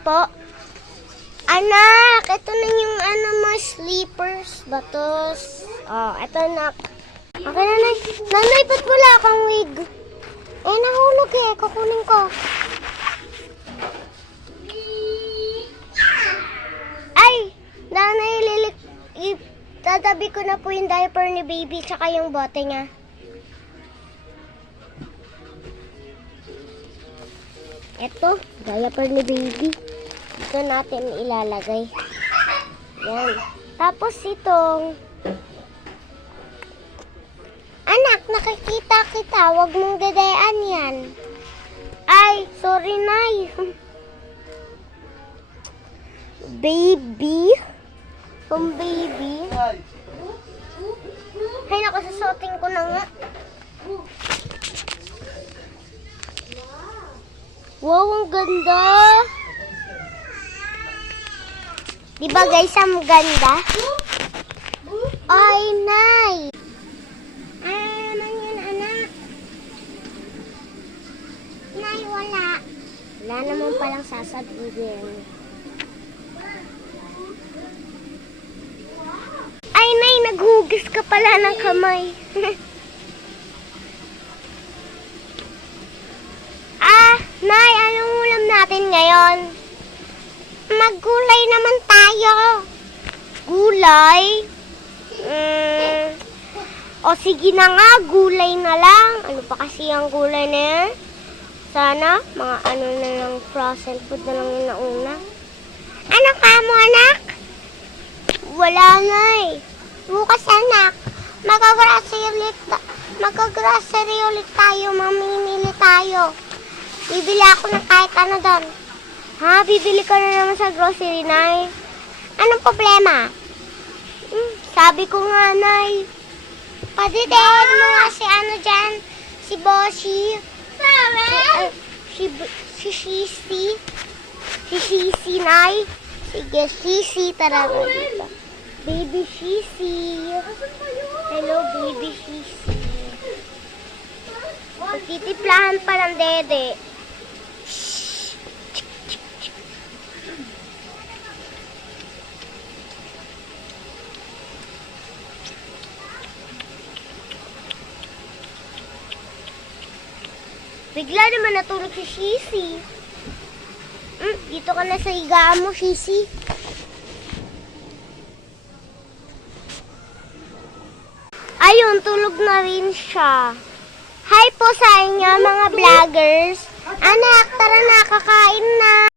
po. Anak, ito na yung mo, sleepers, batos. Oh, ito anak. Okay, nanay. Nanay, ba't wala kang wig? Nahulog kukunin ko. Ay, nanay, tatabi ko na po yung diaper ni baby tsaka yung bote niya. Ito, diaper ni baby. Ito natin ilalagay. Yan. Tapos itong... Anak, nakikita kita. Huwag mong dadayaan yan. Ay, sorry, Nay. Baby. Baby. Ay, naku, susuotin ko na nga. Wow, ang ganda. Diba guys, ang ganda? Ay, Nay. Naman yun, anak. Nay, wala. Wala naman palang sasabihin. Ay, Nay, naghugas ka pala ng kamay. Nay, anong ulam natin ngayon? Maggulay naman tayo. Gulay? O sige na nga, gulay na lang. Ano pa kasi ang gulay na yan? Sana, mga ano na lang, frozen food na lang yung nauna. Ano ka mo, anak? Wala, Nay. Bukas, anak. Mag-grocery ulit tayo. Mamimili tayo. Bibili ako ng kahit ano doon. Ha? Bibili ka na naman sa grocery, Nay. Anong problema? Sabi ko nga, Nay. Padided mo nga si ano dyan. Si Boshi. Si Shishi. Si Shishi, Nay. Sige, Shishi. Tara mo dito. Baby Shishi. Hello, baby Shishi. Titiplahan pa ng dede. Bigla naman natulog si Shishi. Dito ka na sa higaan mo, Shishi. Ayun, tulog na rin siya. Hi po sa inyo, mga vloggers. Anak, tara na, kakain na.